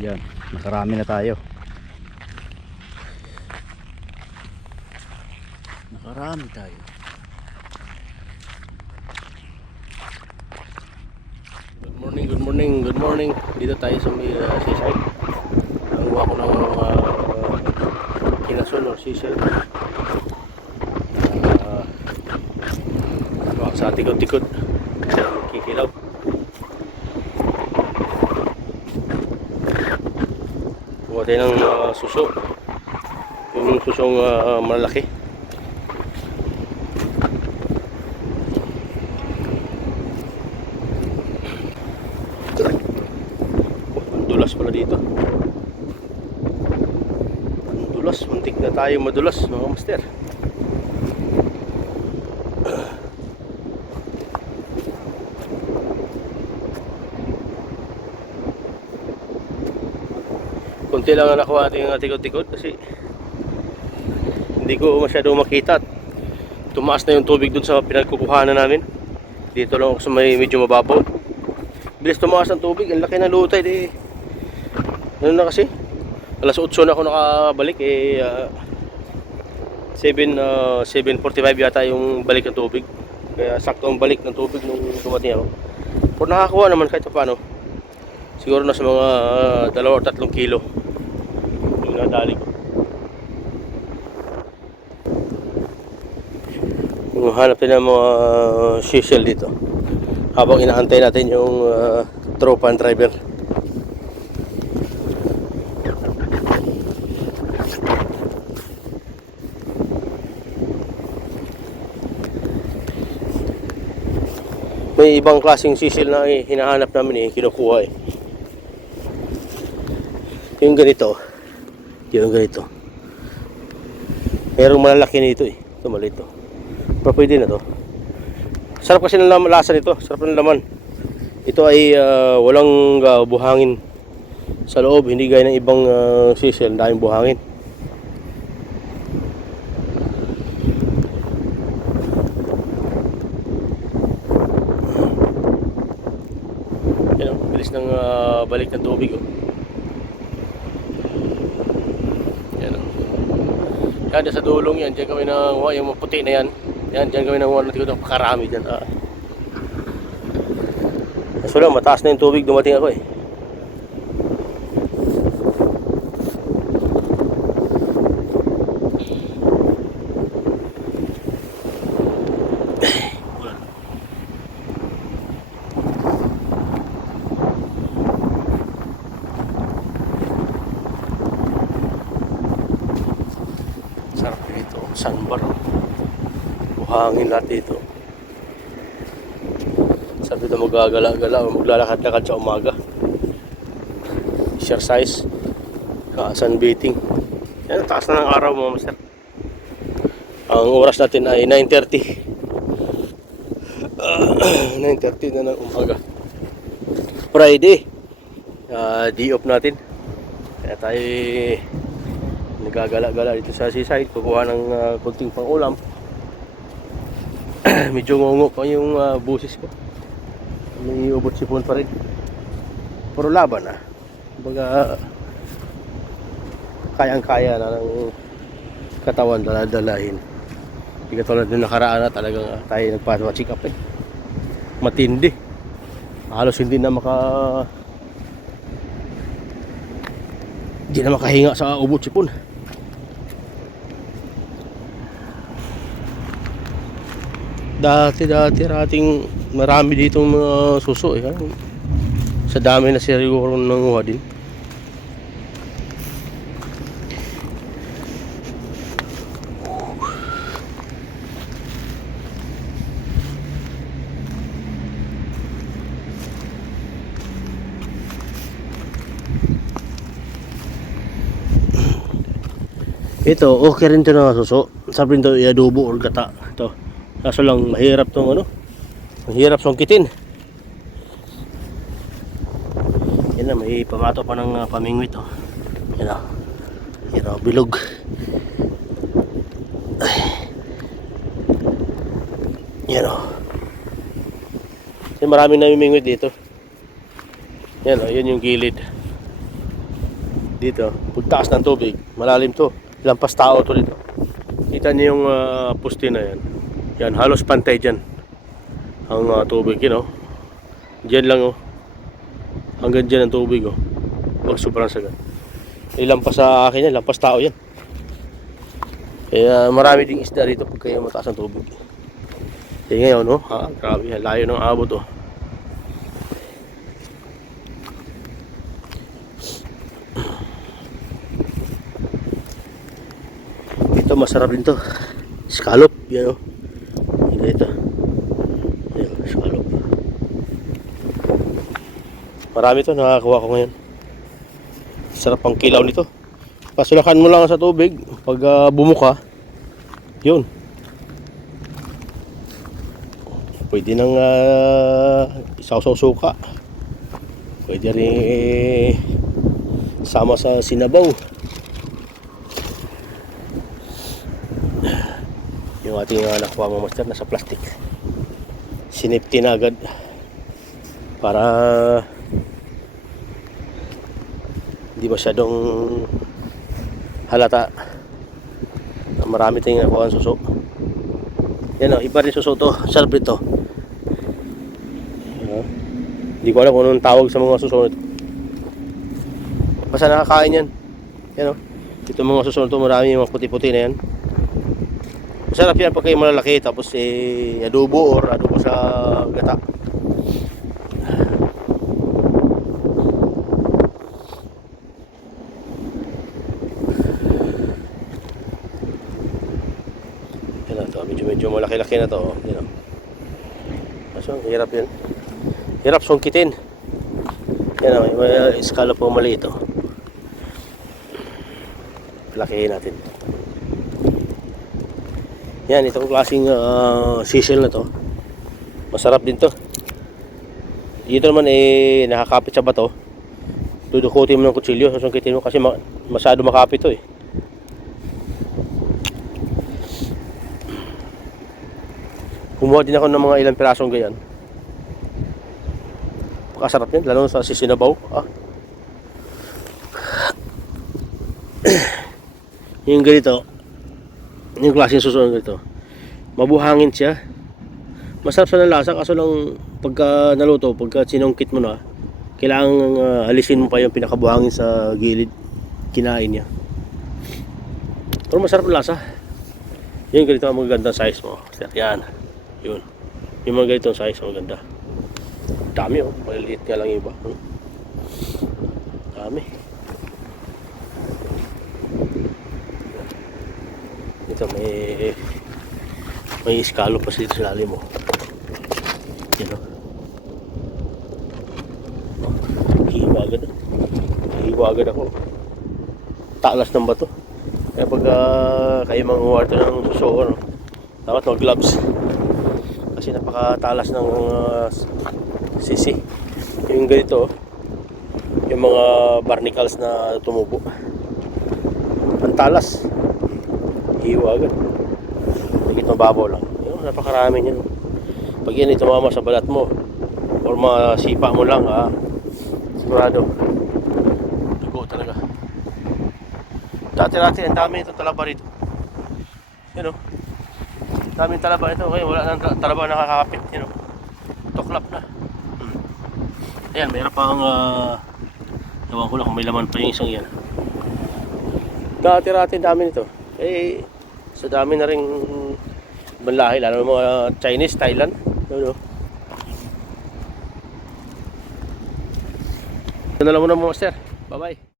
Yan, nakarami na tayo. Nakarami tayo. Good morning. Dito tayo sa may seaside. Nanguha ko ng kinason or seashell. Sa tikod-tikod. Kikilaw. Kuha tayo ng suso. Yung susong malaki. Dulas pala dito. Dulas, muntik na tayo madulas mga master. Kunti lang ang nakuha ating tikod-tikod kasi hindi ko masyado makita. Tumaas na yung tubig dun sa pinagkukuhanan namin. Dito lang ako sa may medyo mababaw. Bilis tumaas ang tubig, ang laki ng lutay eh. Ano na kasi? Alas 8 na ako nakabalik 7:45 yata yung balik ng tubig. Kaya sakto ang balik ng tubig nung dumating ako. Pero nakakuha naman kahit paano. Siguro na sa mga 2 o 3 kilo yung nadali ko. Hanap tayo ng mga seashell dito habang inaantay natin yung tropa and driver. May ibang klaseng seashell na hinahanap namin kinukuha yung ganito. Merong malalaki nito ito maliit to. Pero pwede na to. Sarap kasi ng lasa nito, sarap ng laman. Ito ay walang buhangin sa loob, hindi gaya ng ibang seashell, daming buhangin. Yan o, bilis ng balik ng tubig Yan o. Yan, sa dulong yan, dyan kami nanguha, yung maputi na yan. Yan, dyan kami nanguha ng tikod, pakarami dyan. So lang, mataas na yung tubig, dumating ako Sarap dito, sandbar. Buhangin lahat dito. Sarap dito magagala-gala o maglalakad-lakad sa umaga. Exercise. Sunbathing. Yan, taas na ng araw mga master. Ang oras natin ay 9:30. 9:30 na ng umaga. Friday. Day off natin. Kaya tayo nagagala-gala dito sa seaside, kukuha ng kunting pang-ulam. Medyo ngungo pa yung busis ko. May ubot sipon pa rin. Pero laban Kumbaga kayang-kaya na ng katawan dala-dalahin. Hindi katulad nung nakaraan na talagang tayo nagpa-check up matindi. Halos hindi na makahinga sa ubot sipon. Dati rating marami ditong mga suso sa dami na siguro nanguha din. Ito, okay rin ito na suso. Sabi rin ito i-adobo or gata. Ito. Kaso lang mahirap tong mahirap sungkitin. Yan na, may pamato pa ng pamingwit Yan o, bilog. Yan o. Kasi marami na namimingwit dito. Yan o, yun yung gilid. Dito, pagtaas ng tubig, malalim to. Lampas tao to dito. Kita niyo yung poste na yan. Yan, halos pantay dyan. Ang tubig, yun, oh. Diyan lang, oh. Hanggang dyan ang tubig, oh. Pag sobrang sagad. Lampas sa akin yan, lampas tao yan. Kaya marami ding isda dito pag kayo mataas ang tubig. Kaya ngayon, oh, grabe, layo ng abot, oh. Ito masarap din to. Scallop, yan, oh. Ito. Ayan, scallop. Marami to, nakakakuha ko ngayon. Sarap ang kilaw nito. Pasulakan mo lang sa tubig. Pag bumuka, yun. Pwede nang isaw-saw suka. Pwede rin sama sa sinabaw. Yung ating nakuha mga master nasa plastic. Sinipti na agad para hindi masyadong halata. Marami tayong nakuha ang suso. Yan, iba rin suso to. Sarap ito. Hindi ko alam kung anong tawag sa mga suso ito. Basta nakakain yan. Yan, ito mga suso ito, marami yung mga puti-puti na yan. Masarap yan pag kayo malalaki. Tapos adobo or adobo sa gata. Medyo malaki-laki na to, you know. So, hirap yan. Hirap sungkitin. Yan, may scallop po maliit, oh. Lakihin natin. Yan, itong klaseng sisal na to. Masarap din to. Dito naman nakakapit sa bato. Dudukutin mo ng kutsilyo, susungkitin mo kasi masyado makapit to, eh. Kumuha din ako ng mga ilang pirasong ganyan. Pakasarap yan, lalo sa sisinabaw. Yung ganito, yung klaseng susunod ganito, mabuhangin siya. Masarap siya ng lasa, kaso lang pagka naluto, pagka sinungkit mo na, kailangan alisin mo pa yung pinakabuhangin sa gilid. Kinain niya. Pero masarap ng lasa. Yung ganito ang magandang size mo. Yan. Yun. Yung mga ganitong size, maganda. Dami, oh. Maliliit nga lang iba. Dami. Ito may scallop pa dito sa lalim, oh. Yan, oh. Hiwa agad. Hiwa agad ako. Talas ng bato. Kaya pag kayo manguha ito ng suso, no? Dapat mag-gloves. Kasi napakatalas ng sisi. Yung ganito, yung mga barnacles na tumubo, ang talas. Hiwa agad. Higit mababaw lang. Yun, napakarami niyan. Pag yan tumama sa balat mo or masipa mo lang, sigurado dugo talaga. Dati ang dami itong talaba rito. Yun, oh. Daming talaba ito. Okay, wala nang talaba nakakapit, you know. Tuklap na. Ayan, mayroon pang ewan ko lang kung may laman pa yung isang yan. Dati dami nito. Sa dami na ring banlahi, lalo ng mga Chinese, Thailand. Ano? Ito na lang muna, master. Bye bye.